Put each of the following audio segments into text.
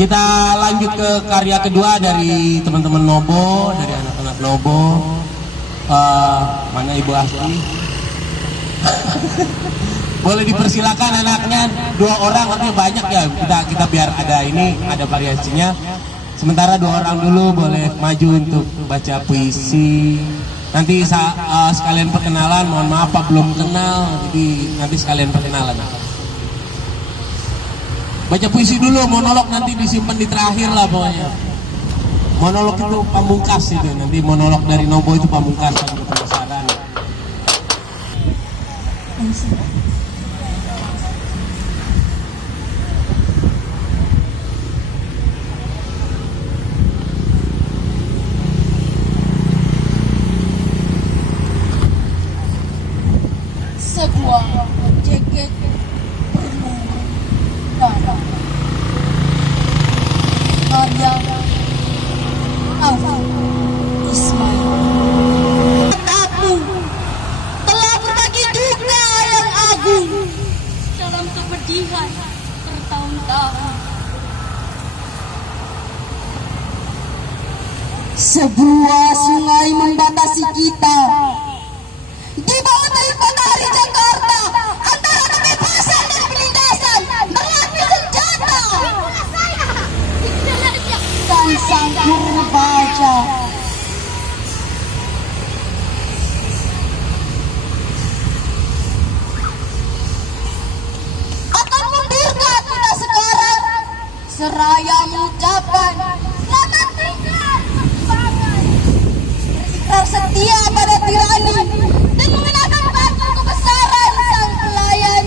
Kita lanjut ke karya kedua dari teman-teman Nobo, dari anak-anak Nobo. Mana Ibu Asli? Boleh dipersilakan anaknya, 2 orang, tapi banyak ya. Kita biar ada variasinya. Sementara 2 orang dulu boleh maju untuk baca puisi. Nanti sekalian perkenalan. Mohon maaf Pak belum kenal, jadi nanti sekalian perkenalan. Baca puisi dulu, monolog nanti disimpan di terakhir lah pokoknya. Monolog itu pamungkas itu, nanti monolog dari Nobo itu pamungkas sampai penasaran. Sebuah jaket penuh darah, karya Afif Ismail. Aku telah berbagi duka yang agung dalam kepedihan bertahun-tahun. Sebuah sungai membatasi kita. Di bawah terik matahari Jakarta, antara kebebasan dan penindasan, mengapi senjata dan sang purbaja. Akan mundirkah kita sekarang, seraya mengucapkan selamat tinggal perjuangan, besikrar setia pada tirani, dan mengenakan batu kebesaran sang pelayan.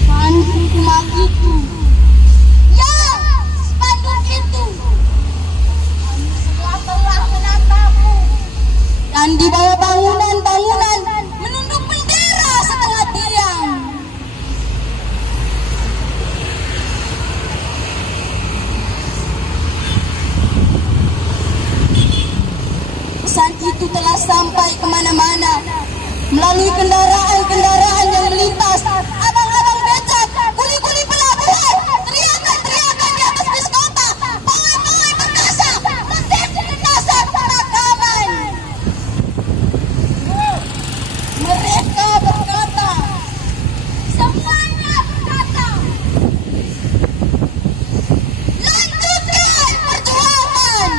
Spanduk rumah itu, ya spanduk itu, kami semua telah menatapmu, dan di bawah bangunan-bangunan menunduk bendera setengah tiang. Pesan itu telah sampai kemana-mana, melalui kendaraan-kendaraan yang melintas, abang-abang becak, kuli-kuli pelabuhan, teriakan-teriakan di atas bis kota, pawai-pawai perkasa, mesin kasa pemakaman. Mereka berkata, semuanya berkata, lanjutkan perjuangan.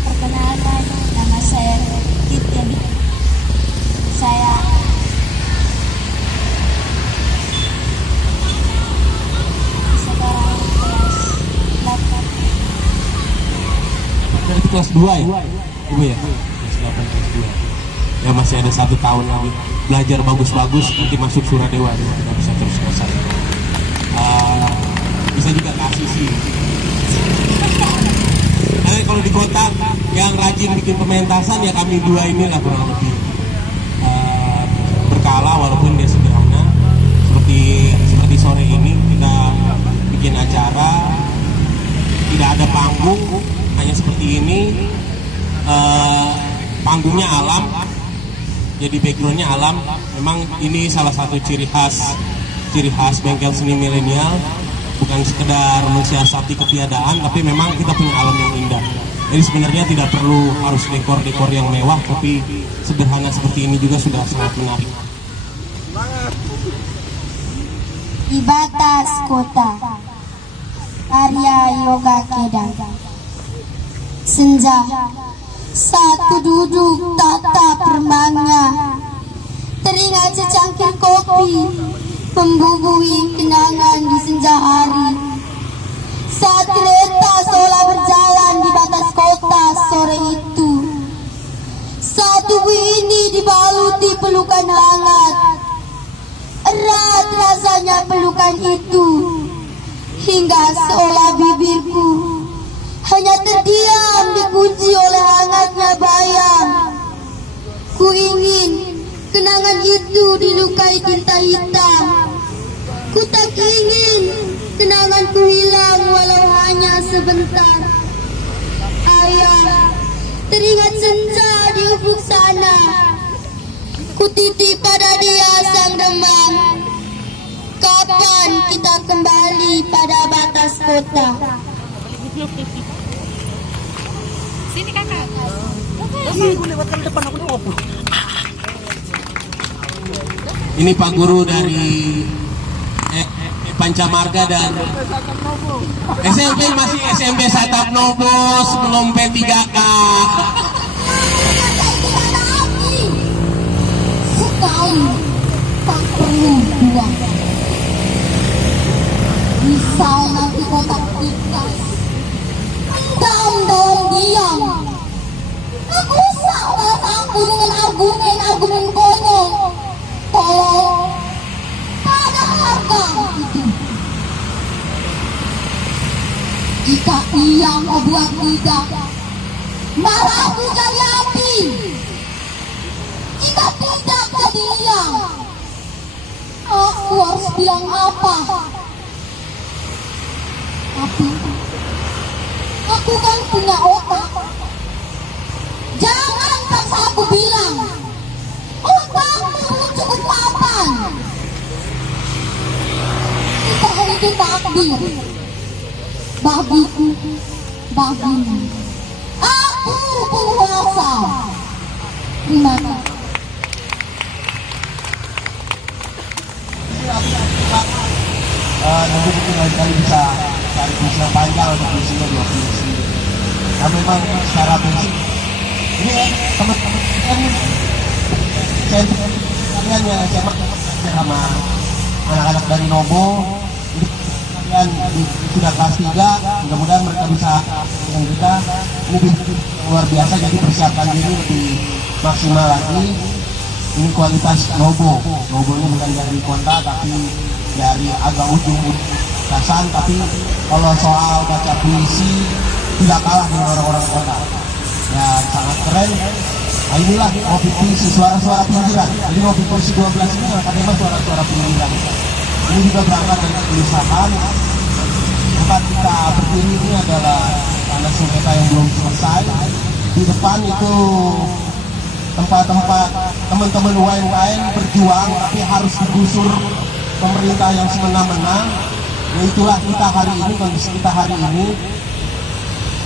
Perkenalkan, nama saya Titin. Saya sekarang kelas 8. Dari kelas 2 ya? Ibu ya? Kelas 8, kelas 2. Ya masih ada 1 tahun lagi. Belajar bagus-bagus, nanti masuk Suradewa, kita bisa terus kosan. Bisa juga kasih sih. Nah, kalau di kota yang rajin bikin pementasan ya kami 2 inilah kurang lebih. Berkala walaupun dia sederhana. Seperti sore ini kita bikin acara, tidak ada panggung, hanya seperti ini. Panggungnya alam, jadi backgroundnya alam. Memang ini salah satu ciri khas bengkel seni milenial, bukan sekedar mensiasati ketiadaan, tapi memang kita punya alam yang indah. Jadi sebenarnya tidak perlu harus dekor-dekor yang mewah, tapi sederhana seperti ini juga sudah sangat menarik. Di batas kota, karya Yoga Kedang. Senja, satu duduk tatap remangnya, teringat secangkir kopi membumbui kenangan di senja hari. Saat kereta seolah berjalan di batas kota sore itu, saat tubuh ini dibaluti pelukan hangat. Erat rasanya pelukan itu, hingga seolah bibirku hanya terdiam dikunci oleh hangatnya bayang. Ku ingin kenal kenangan itu dilukai tinta hitam. Ku tak ingin kenanganku hilang walau hanya sebentar. Ayah, teringat senja di ufuk sana. Ku titip pada dia sang remang. Kapan kita kembali pada batas kota? Sini kakak. Ini Pak Guru dari Pancamarga dan SMP, masih SMP Satap Nobo sebelum P3K. Sekali tak perlu dua. Misal nanti kotak tikas endam dalam diam. Aku salah aku dengan argumen konyol. Tolong pada harga itu. Jika ia membuat tidak, malah aku jadi api. Jika tidak jadi ia, aku harus bilang apa? Tapi aku kan punya otak. Jangan paksa aku bilang otakmu belum cukup mapan. Kita itu takdir. Bagiku, bagimu. Aku penguasa. Terima kasih. Nanti mungkin lain kali bisa cari puisi yang panjang untuk puisinya 2 puisi. Nah memang secara prinsip ini teman-teman kan kalian yang SMA sama anak-anak dari Nobo, kalian sudah kelas 3, mudah-mudahan mereka bisa dengan kita ini luar biasa, jadi persiapan diri lebih maksimal lagi. Ini kualitas Nobo ini bukan dari kota tapi dari agak ujung kasan, tapi kalau soal baca puisi tidak kalah dengan orang-orang kota ya, sangat keren. Nah inilah ngopi puisi, suara-suara pinggiran. Jadi ngopi puisi 12 ini katanya suara-suara pinggiran. Ini juga berangkat dari kegelisahan. Tempat kita berdiri ini adalah tanah sengketa yang belum selesai. Di depan itu tempat-tempat teman-teman UMKM berjuang tapi harus digusur pemerintah yang semena-mena. Ya itulah kita hari ini, kondisi kita hari ini.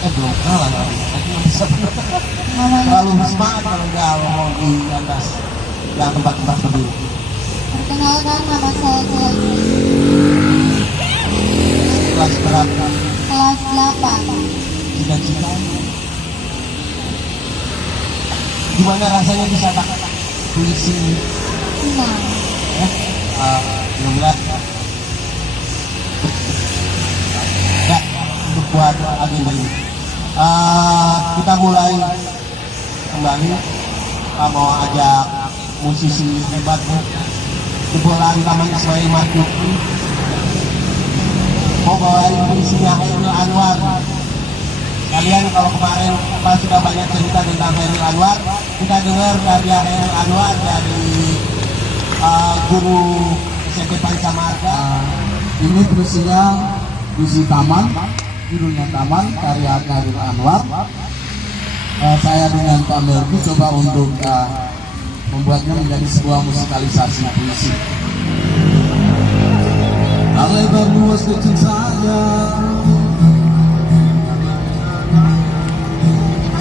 Belum kalah lagi. Terlalu semangat kalau nggak mau di atas yang tempat-tempat berdiri. Perkenalkan, nama saya Celi. Kelas berapa? Kelas 8. Cita-cita. Gimana rasanya bisa tak puisi? Senang. Belum lihat. Ya, untuk buat agenda ini. Kita mulai kembali. Mau ajak musisi hebat jebolan Taman Ismail Marzuki. Mau bawain puisinya Khairul Anwar. Kalian kalau kemarin sudah banyak cerita tentang Khairul Anwar, kita dengar dari Khairul Anwar dari guru SMP Pancamarga. Ini puisinya puisi Taman, judulnya Taman, karya Khairul Anwar. Saya dengan Pak Merdi coba untuk membuatnya menjadi sebuah musikalisasi puisi. Alai berluas kecil saja,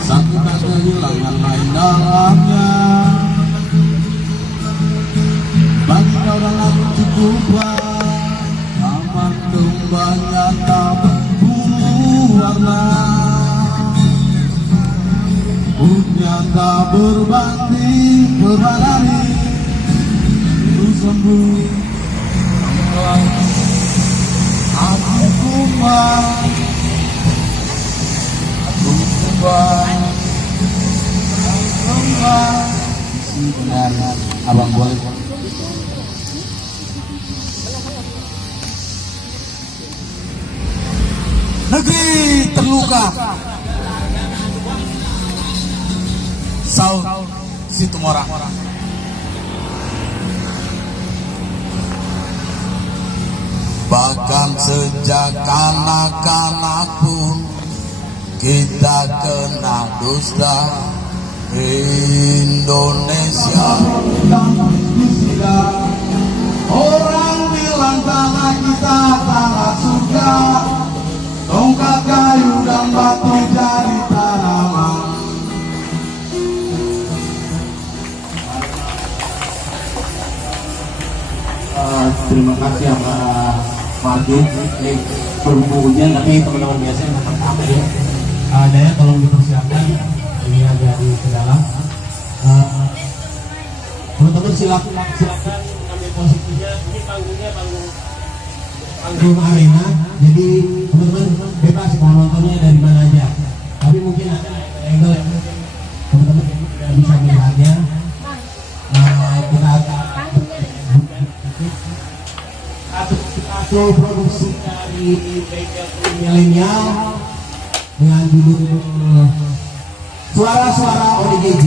satu tak kehilangan lain dalamnya. Bagi kau dalam cukup taman kembangnya tak berburu warna, Buknya tak berbanding berbanding itu sembuh. Aku kumbang, dengan abang boleh. Negeri terluka, Saud Situmorang. Bahkan sejak kanak-kanak pun kita kena dusta. Indonesia orang bilang tanah kita tanah surga, tongkat kayu dan batu jadi tanaman. Terima kasih ya Pak Marjo. Berhubung hujan tapi teman-teman biasa yang datang tamu ya. Daya tolong dipersiapkan, ini agak di ke dalam. Teman-teman silakan ambil posisinya. Ini panggungnya panggung arena. Jadi teman-teman bebas mau nontonnya dari mana aja. Tapi mungkin ada angle yang teman-teman tidak bisa melihatnya. Kita satu produksi dari bengkel milenial dengan judul Suara-suara ODGJ.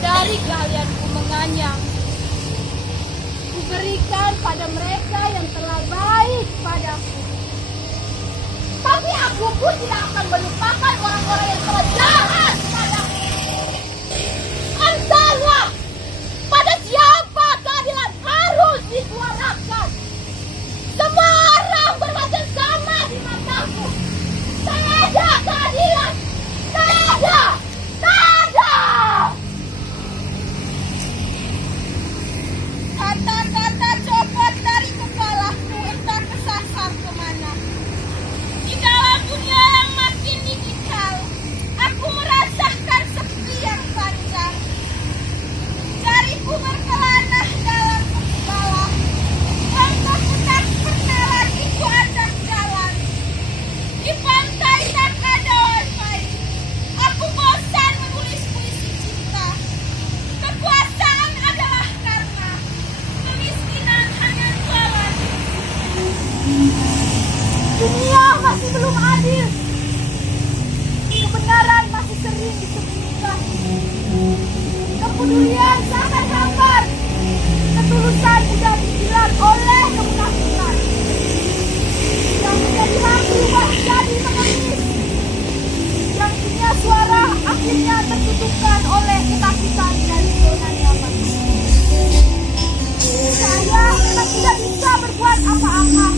Dari kalianku menganyang, kuberikan pada mereka yang telah baik padaku. Tapi aku pun tidak akan melupakan orang-orang yang telah jahat padaku. Entahlah pada siapa keadilan harus disuarakan. Semua orang berhak sama di mataku. belum adil. Kebenaran masih sering disembunyikan. Kepedulian sangat hambar. Ketulusan sudah dijilat oleh kemunafikan. Yang menjadi hak berubah jadi mengemis. Yang punya suara akhirnya tertutupkan oleh ketakutan dan zona nyaman. Saya memang tidak bisa berbuat apa-apa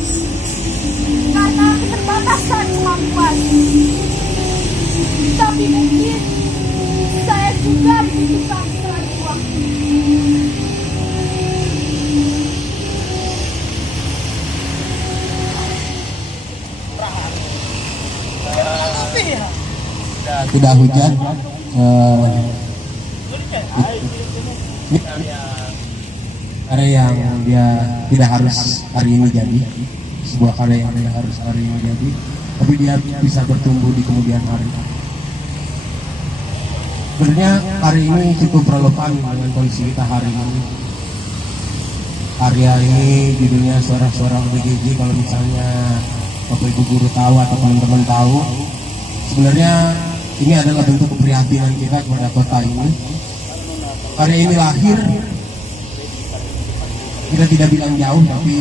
karena keterbatasan kemampuan. Tapi mungkin saya juga dibutuhkan selagi waktu. Tidak hujan. Karya yang dia tidak harus hari ini jadi, sebuah karya yang tidak harus hari ini jadi, tapi dia bisa bertumbuh di kemudian hari. Sebenarnya hari ini cukup relevan dengan kondisi kita hari ini. Karya ini judulnya Suara-Suara ODGJ. Kalau misalnya Bapak Ibu guru tahu atau teman-teman tahu, sebenarnya ini adalah bentuk keprihatinan kita kepada kota ini. Karya ini lahir, kita tidak bilang jauh, tapi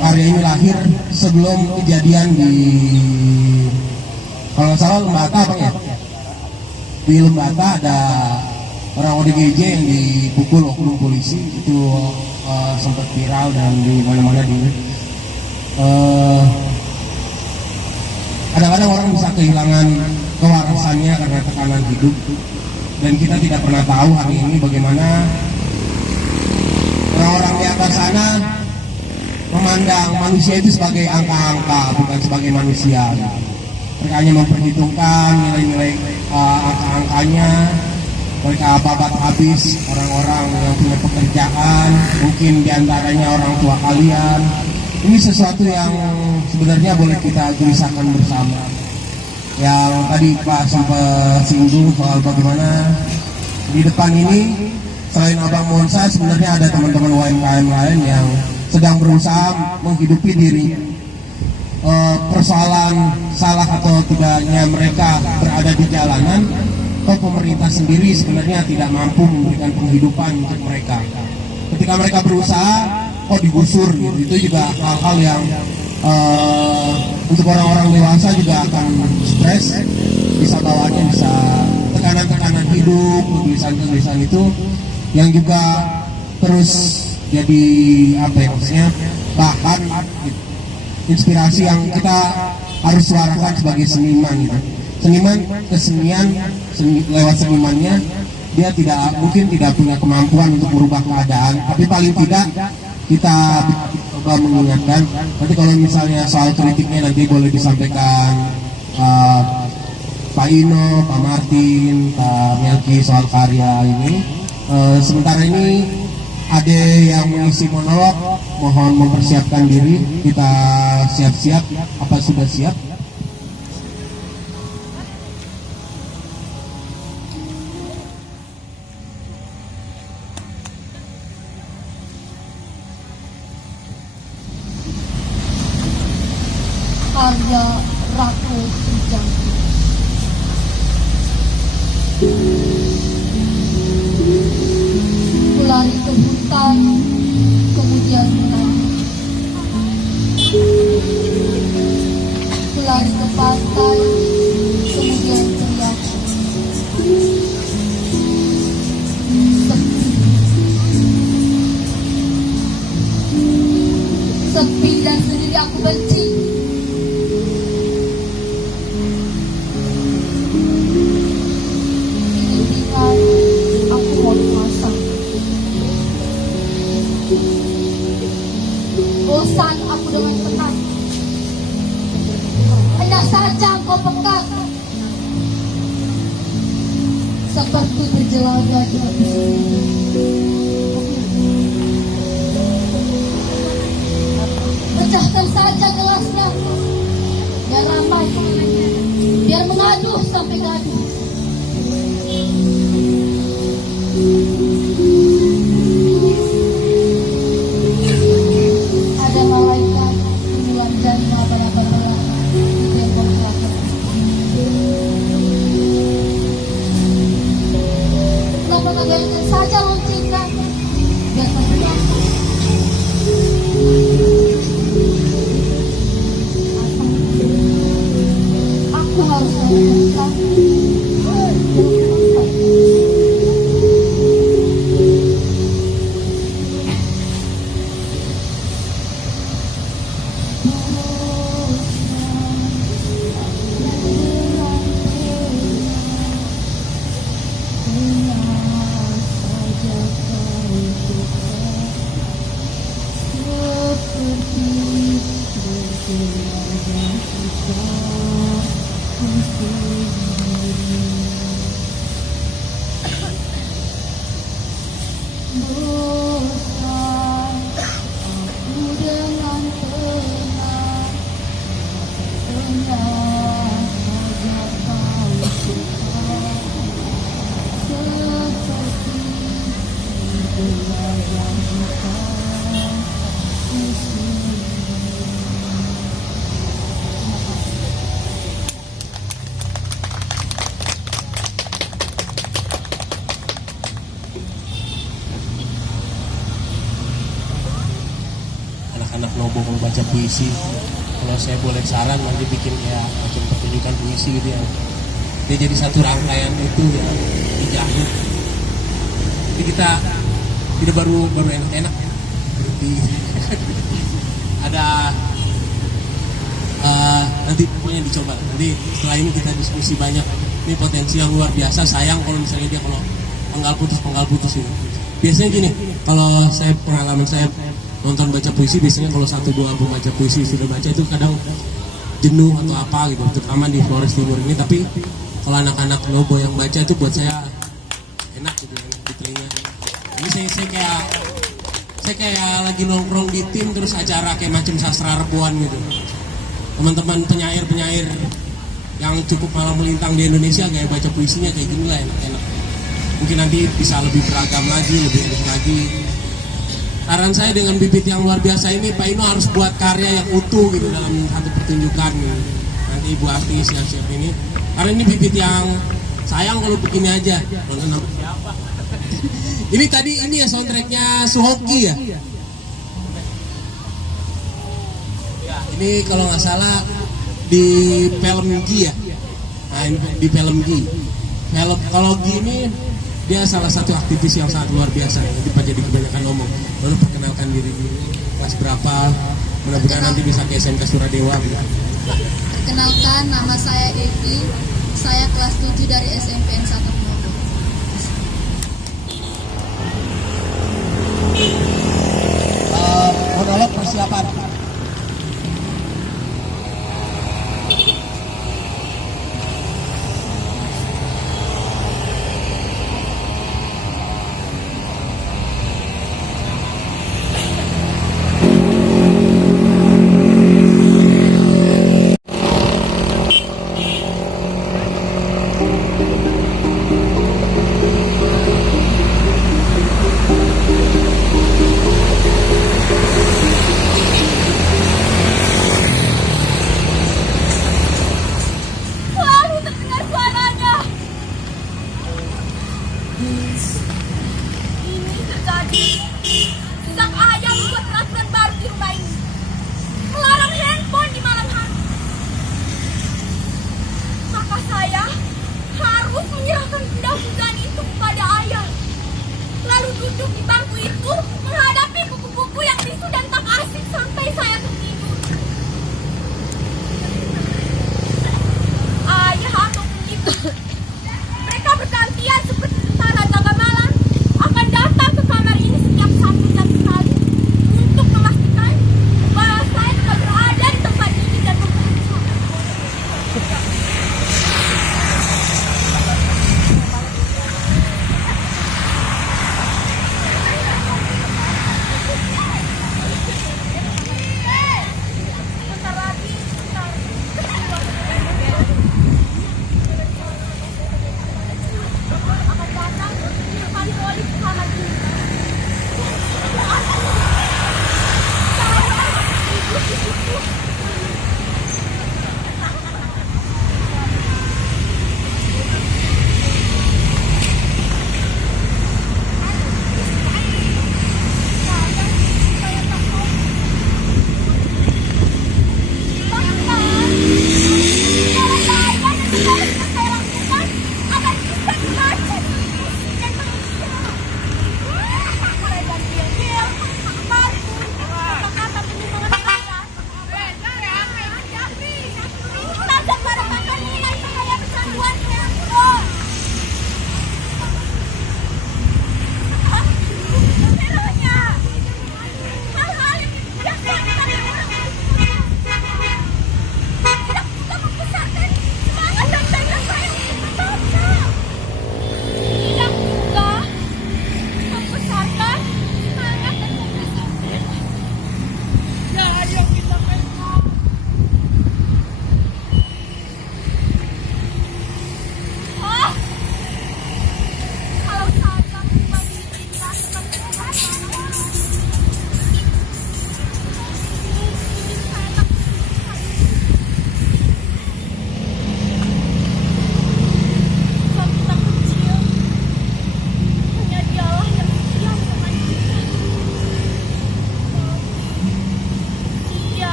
karya ini lahir sebelum kejadian di, kalau nggak salah Lembata apa ya? Di Lembata ada orang ODGJ yang dipukul oknum polisi, itu sempat viral dan di mana-mana di. Kadang-kadang orang bisa kehilangan kewarasannya karena tekanan hidup, dan kita tidak pernah tahu hari ini bagaimana orang-orang di atas sana memandang manusia itu sebagai angka-angka, bukan sebagai manusia. Mereka hanya memperhitungkan nilai-nilai angka-angkanya. Mereka babat habis orang-orang yang punya pekerjaan, mungkin diantaranya orang tua kalian. Ini sesuatu yang sebenarnya boleh kita gelisahkan bersama. Yang tadi Pak sempat singgung soal bagaimana di depan ini selain Abang Monsa, sebenarnya ada teman-teman UMKM lain yang sedang berusaha menghidupi diri. Persoalan salah atau tidaknya mereka berada di jalanan, pemerintah sendiri sebenarnya tidak mampu memberikan penghidupan untuk mereka. Ketika mereka berusaha, digusur gitu. Itu juga hal-hal yang untuk orang-orang dewasa juga akan stres, bisa bawaannya bisa tekanan-tekanan hidup, kegelisahan-kegelisahan itu yang juga terus jadi apa ya, maksudnya bahan inspirasi yang kita harus suarakan sebagai seniman gitu. Seniman, kesenian, lewat senimannya dia mungkin tidak punya kemampuan untuk merubah keadaan, tapi paling tidak kita coba mengingatkan. Nanti kalau misalnya soal kritiknya nanti boleh disampaikan Pak Ino, Pak Martin, Pak Melki soal karya ini. Sementara ini ada yang mengisi monolog, mohon mempersiapkan diri. Kita siap-siap, apa sudah siap? Karya Ratu Ujang. Lari ke hutan, kemudian menangis. Lari ke pantai, kemudian teriak. Sepi. Sepi dan sendiri aku benci. Bosan aku dengan tenang. Hendak saja kau pekat, seperti berjelajah di hati. Pecahkan saja gelasnya, biar ramai, biar mengaduh sampai gaduh. Ada malaikat bulan dan malaikat Bosan aku dengan tenang, tenang saja kau suka, seperti bola yang bukan musuh. Anak-anak Nobo kalau baca puisi, kalau saya boleh saran nanti bikin kayak macam pertunjukan puisi gitu ya. Dia jadi satu rangkaian itu ya, dijahit. Jadi kita tidak baru enak-enak ya. Berarti ada nanti pokoknya dicoba. Nanti setelah ini kita diskusi banyak. Ini potensi yang luar biasa. Sayang kalau misalnya dia kalau penggal putus itu. Biasanya gini, kalau pengalaman saya nonton baca puisi, biasanya kalau 1-2 pembaca puisi sudah baca itu kadang jenuh atau apa gitu, terutama di Flores Timur ini. Tapi kalau anak-anak Nobo yang baca itu buat saya enak gitu, enak di telinga. Ini saya kayak lagi nongkrong di tim terus acara kayak macam sastra rebuan gitu. Teman-teman penyair yang cukup malam melintang di Indonesia kayak baca puisinya kayak gini lah, enak-enak. Mungkin nanti bisa lebih beragam lagi, lebih enak lagi. Saran saya dengan bibit yang luar biasa ini, Pak Ino harus buat karya yang utuh gitu dalam satu pertunjukan gitu. Nanti Ibu artis yang siap ini, karena ini bibit yang sayang kalau begini aja. Nonton sama siapa? Ini tadi ini ya soundtracknya Suhoki ya. Ya, ini kalau nggak salah di film Gi ya. Nah, ini di film Gi. Kalau Gi ini dia salah satu aktivis yang sangat luar biasa. Nanti Pak jadi kebanyakan ngomong. Lalu perkenalkan diri kelas berapa, mudah-mudahan nanti bisa ke SMK Suradewa gitu. Perkenalkan, nama saya Evi. Saya kelas 7 dari SMPN 1 Nobo. Monolog persiapan.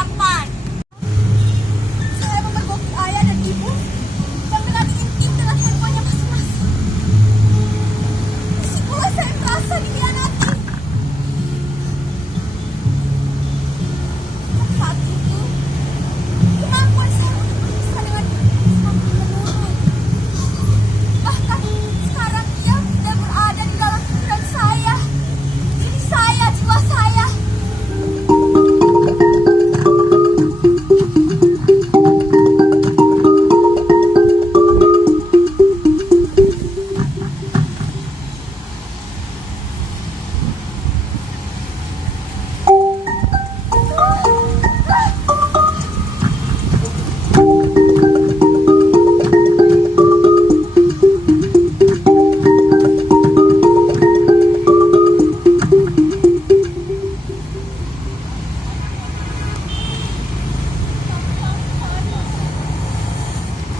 kapan? Saya memergoki ayah dan ibu yang dengan intim dengan handphonenya masing-masing. Disitulah saya merasa dikhianati. Saat itu, kemampuan saya untuk berpisah dengan semakin menurun. Bahkan sekarang ia sudah berada di dalam pikiran saya, diri saya, jiwa saya.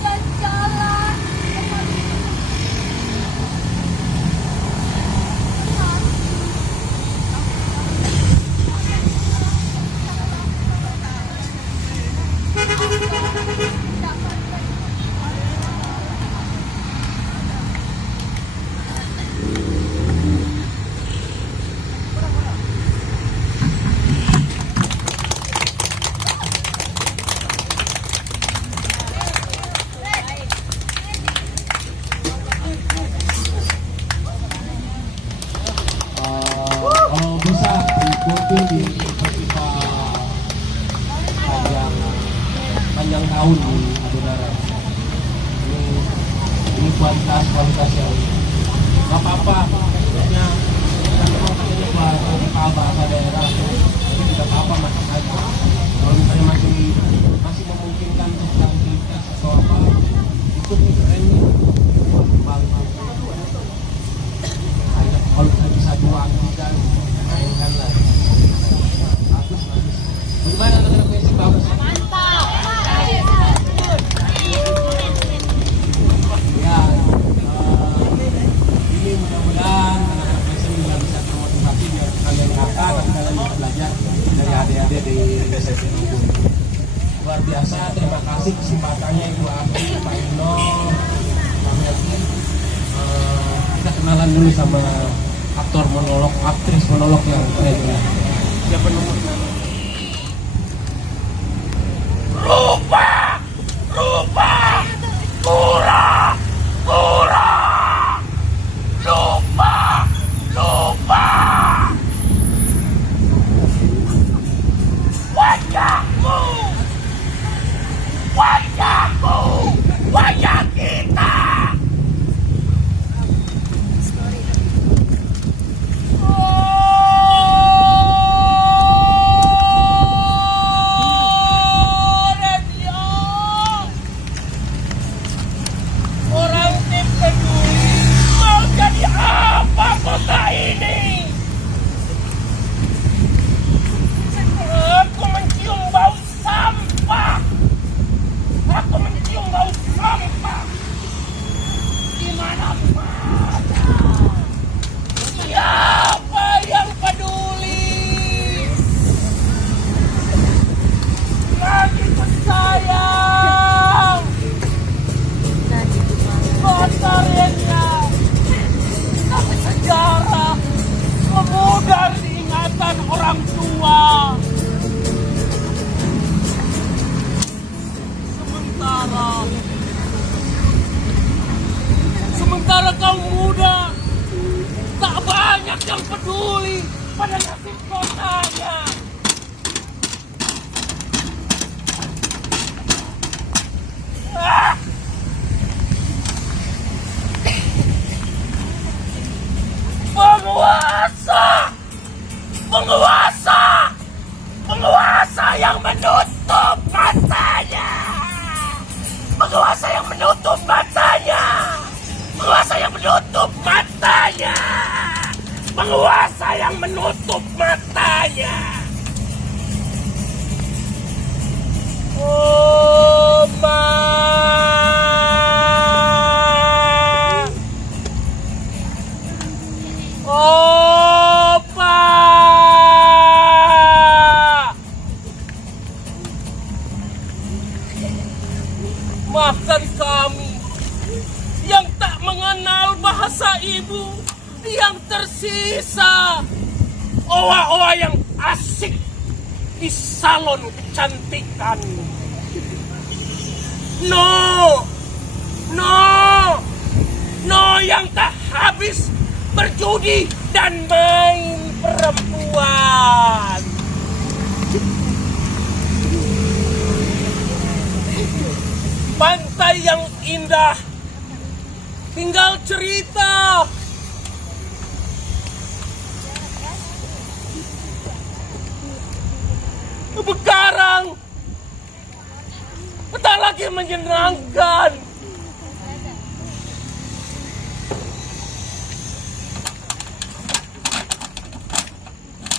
Jalan-jalan Kalau bisa diikuti di festival panjang tahun di Madura. Ini kualitas yang nggak apa-apa. Maksudnya kita memang pengennya festival bahasa daerah, tapi tidak apa-apa masuk aja. Kalau misalnya masih memungkinkan untuk aktivitas atau apa, ikut nih keren nih. Kalau bisa dua kan mainkan lah. Bagus. Bagaimana anak-anak musik bagus? Ya, ini mudah-mudahan anak-anak musik juga bisa termotivasi biar kalian kakak tapi kalian bisa belajar dari adik-adik di SMP Ubud. Luar biasa, terima kasih kesempatannya Ibu Abi, Pak Ino, Pak Melki. Kita kenalan dulu sama aktor monolog, aktris monolog yang keren ya. Siapa nomornya? Wajah kita. Orang tim peduli mau jadi apa kota ini? Aku mencium bau sampah. Aku mencium bau sampah di mana-mana. Siapa yang peduli? Nagiku sayang. Kotornya, tapi sejarah memudar diingatan orang tua. Sementara kaum muda tak banyak yang peduli pada nasib kotanya. Penguasa yang menutup matanya. Penguasa yang menutup matanya. Penguasa yang menutup matanya. Penguasa yang menutup matanya. Oh, Maafkan kami yang tak mengenal bahasa ibu, yang tersisa owa-owa yang asik di salon kecantikan. No yang tak habis berjudi dan main perempuan. Pantai yang indah tinggal cerita. Bekarang tak lagi menyenangkan.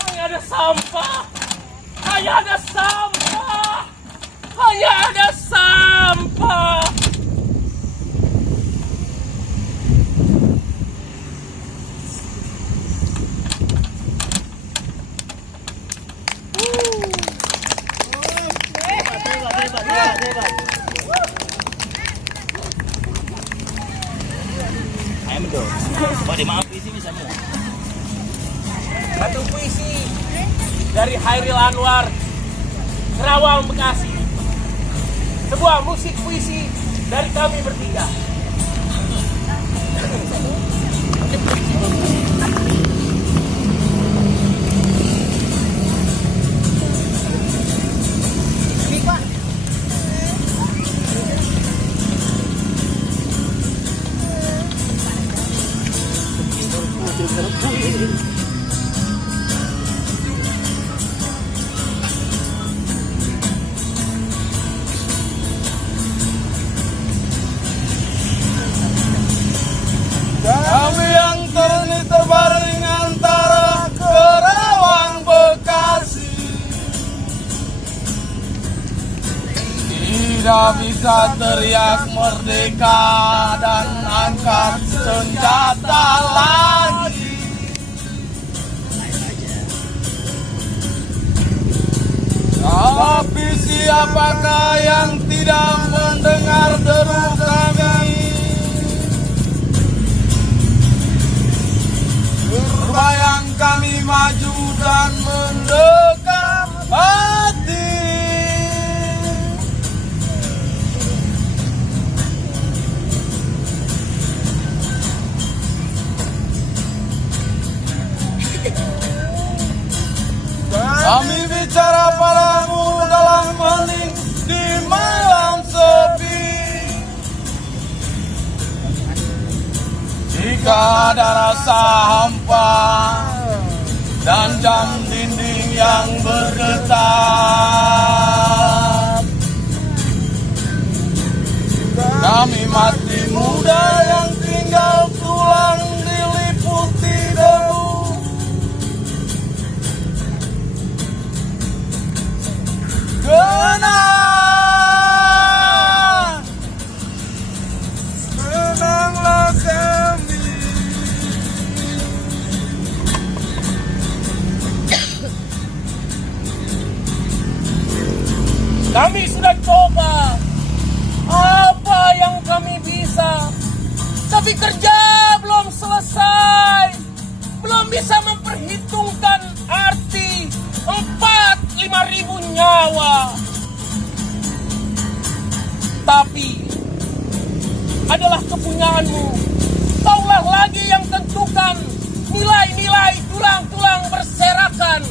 Hanya ada sampah, hanya ada sampah, hanya ada sampah. Satu puisi dari Hairil Anwar, Kerawang, Bekasi. Sebuah musik puisi dari kami bertiga. Kami yang terbaring antara Kerawang Bekasi, tidak bisa teriak merdeka dan angkat senjata lagi. Tapi siapakah yang tidak mendengar deru kami? Berbayang kami maju dan mendekat hati. Kami bicara padamu dalam hening di malam sepi. Jika ada rasa hampa dan jam dinding yang bergetar, kami mati muda yang tinggal tulang diliputi debu. Kenanglah kami. Kami sudah coba apa yang kami bisa, tapi kerja belum selesai, belum bisa memperhitungkan arti 4-5 ribu nyawa. Tapi adalah kepunyaanmu. Kaulah lagi yang tentukan nilai-nilai tulang-tulang berserakan.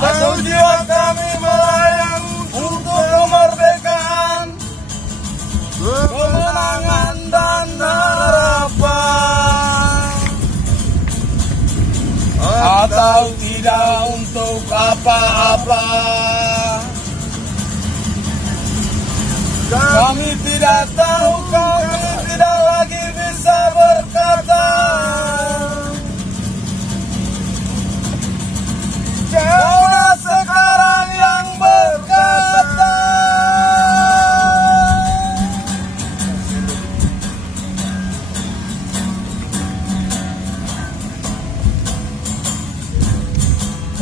Atau jiwa kami melayang untuk kemerdekaan, kemenangan dan harapan, atau tidak untuk apa-apa. Kami tidak tahu, kami tidak lagi bisa berkata. Kaulah sekarang yang berkata.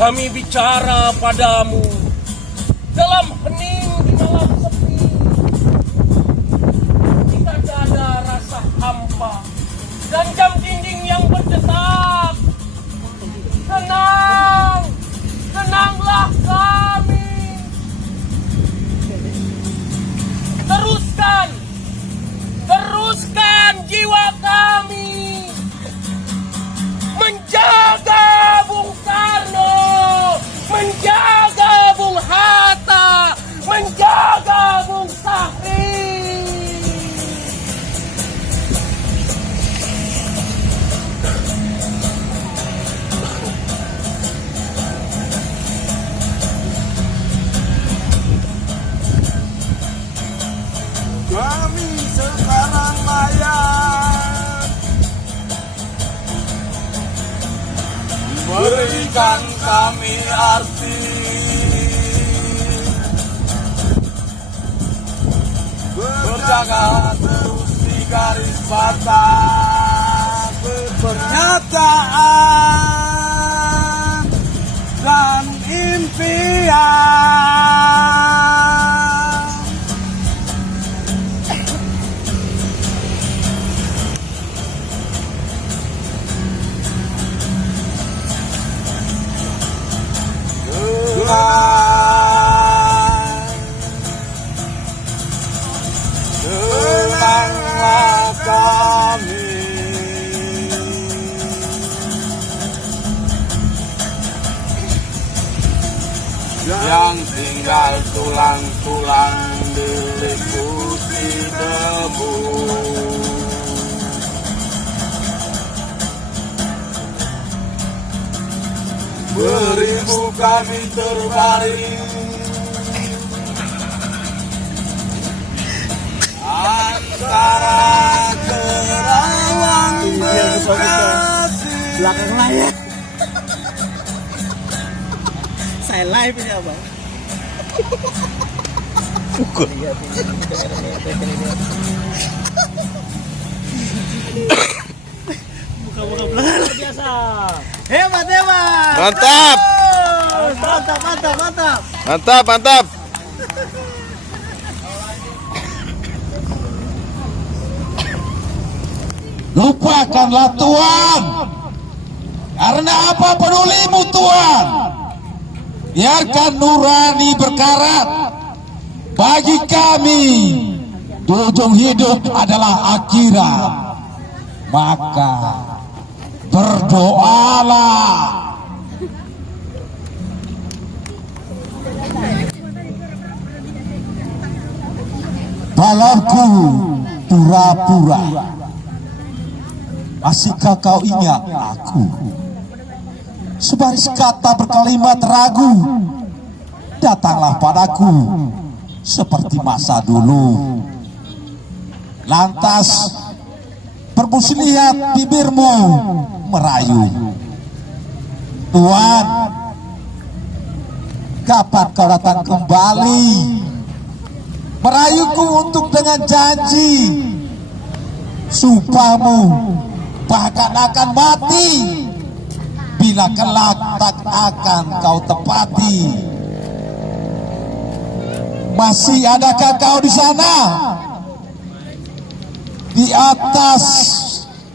kami bicara padamu dalam hening di malam sepi. Jika ada rasa hampa dan jam dinding yang berdetak, tenang, tenanglah kami. Teruskan jiwa kami menjaga Bung Karno, menjaga Bung Hatta, menjaga Bung Sahri. Kami sekarang layak berikan kami arti berjaga terus di garis batas pernyataan dan impian. Tenanglah kami, yang tinggal tulang-tulang diliputi debu. Beribu kami terbaring antara terawang berkasih. Belakang layar. Saya live ini abang. Pukul. Buka-buka belakang biasa. Hebat. Mantap. Mantap. Lupakanlah Tuhan. Karena apa pedulimu Tuhan? Biarkan nurani berkarat. Bagi kami ujung hidup adalah akhirat. Maka berdoalah. Balonku pura-pura. Masihkah kau ingat aku? Sebaris kata berkalimat ragu, datanglah padaku seperti masa dulu. Lantas permuslihat bibirmu merayu. Tuhan, kapan kau datang kembali? Merayuku untuk dengan janji, sumpahmu bahkan akan mati bila kelak tak akan kau tepati. Masih adakah kau di sana? Di atas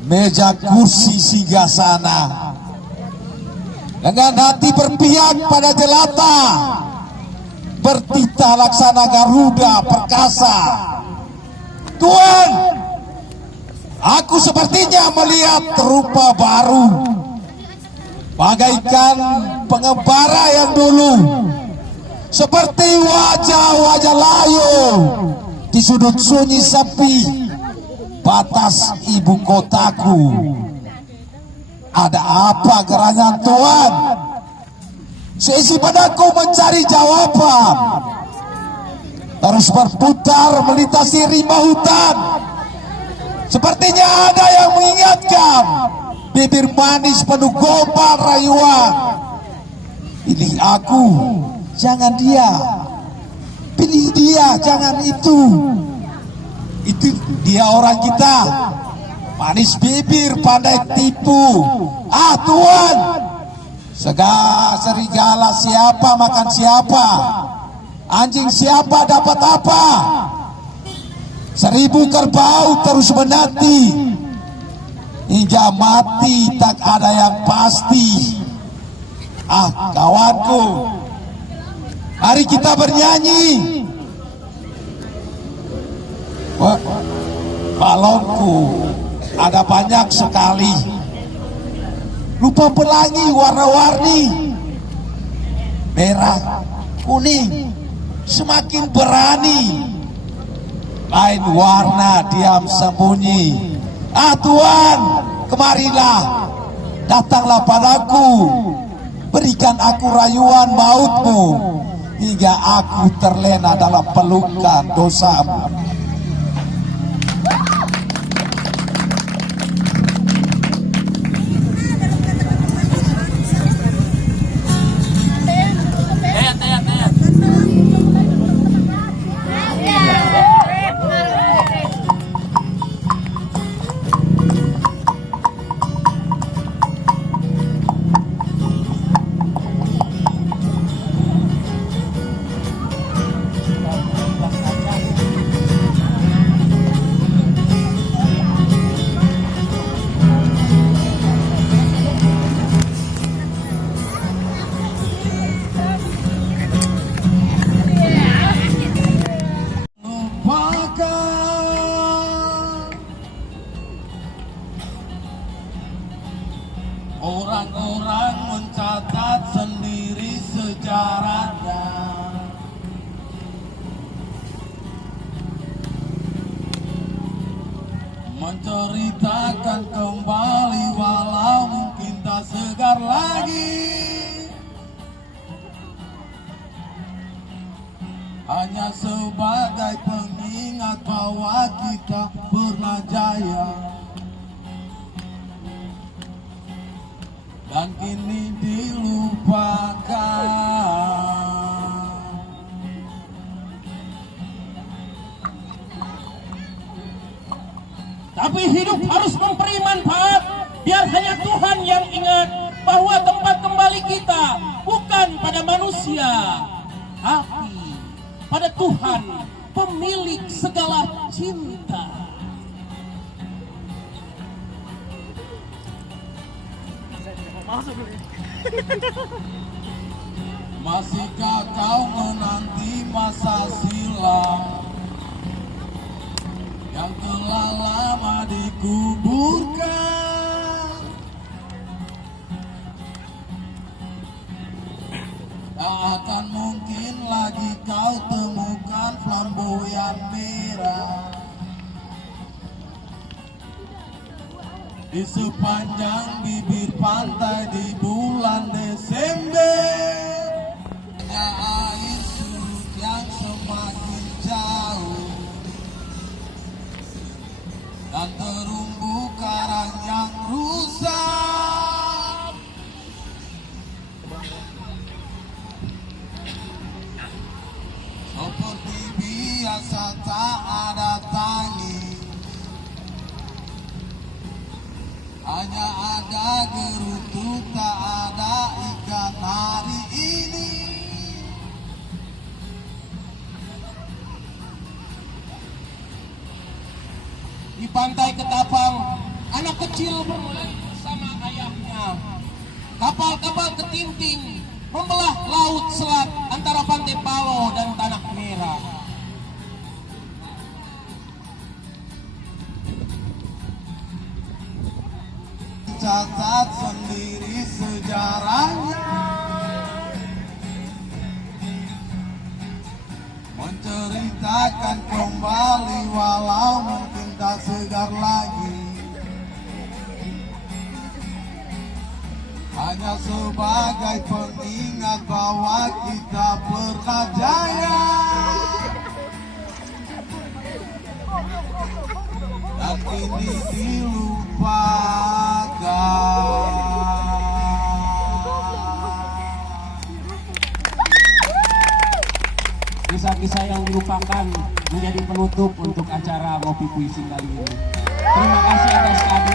meja kursi singgasana, dengan hati berpihak pada jelata, bertitah laksana Garuda perkasa. Tuhan, aku sepertinya melihat rupa baru, bagaikan pengembara yang dulu, seperti wajah-wajah layu di sudut sunyi sepi batas ibu kotaku. Ada apa gerangan Tuhan? Seisi padaku mencari jawaban, terus berputar melintasi rimba hutan. Sepertinya ada yang mengingatkan bibir manis penuh gombal rayuan. Pilih aku, jangan dia. Pilih dia, jangan itu. Itu dia orang kita, manis bibir pandai tipu. Ah Tuhan, Serigala siapa makan siapa, anjing siapa dapat apa. 1000 kerbau terus menanti, hingga mati tak ada yang pasti. Kawanku, mari kita bernyanyi. Balonku ada banyak sekali, lupa pelangi warna-warni, merah, kuning, semakin berani. Lain warna diam sembunyi. Tuhan, kemarilah, datanglah padaku, berikan aku rayuan mautmu, hingga aku terlena dalam pelukan dosamu. Orang-orang mencatat sendiri sejarahnya, menceritakan kembali walau mungkin tak segar lagi. Hanya sebagai pengingat bahwa kita pernah jaya dan kini dilupakan. Tapi hidup harus memberi manfaat, biar hanya Tuhan yang ingat bahwa tempat kembali kita bukan pada manusia, tapi pada Tuhan, pemilik segala cinta. Masihkah kau menanti masa silam yang telah lama dikuburkan? Tak akan mungkin lagi kau temukan flamboyan merah di sepanjang bibir pantai di bulan Desember. Hanya air surut yang semakin jauh dan terumbu karang yang rusak. Seperti biasa tak ada tangis, hanya ada gerutu, tak ada ikan hari ini. Di pantai Ketapang, anak kecil bermain bersama ayahnya. Kapal-kapal ketinting membelah laut selat antara Pantai Palo dan Tanah Merah. Catat sendiri sejarahnya, menceritakan kembali walau mungkin tak segar lagi. Hanya sebagai pengingat bahwa kita pernah jaya dan kini dilupakan. Kisah-kisah yang dilupakan menjadi penutup untuk acara Ngopi Puisi kali ini. Terima kasih atas kehadiran.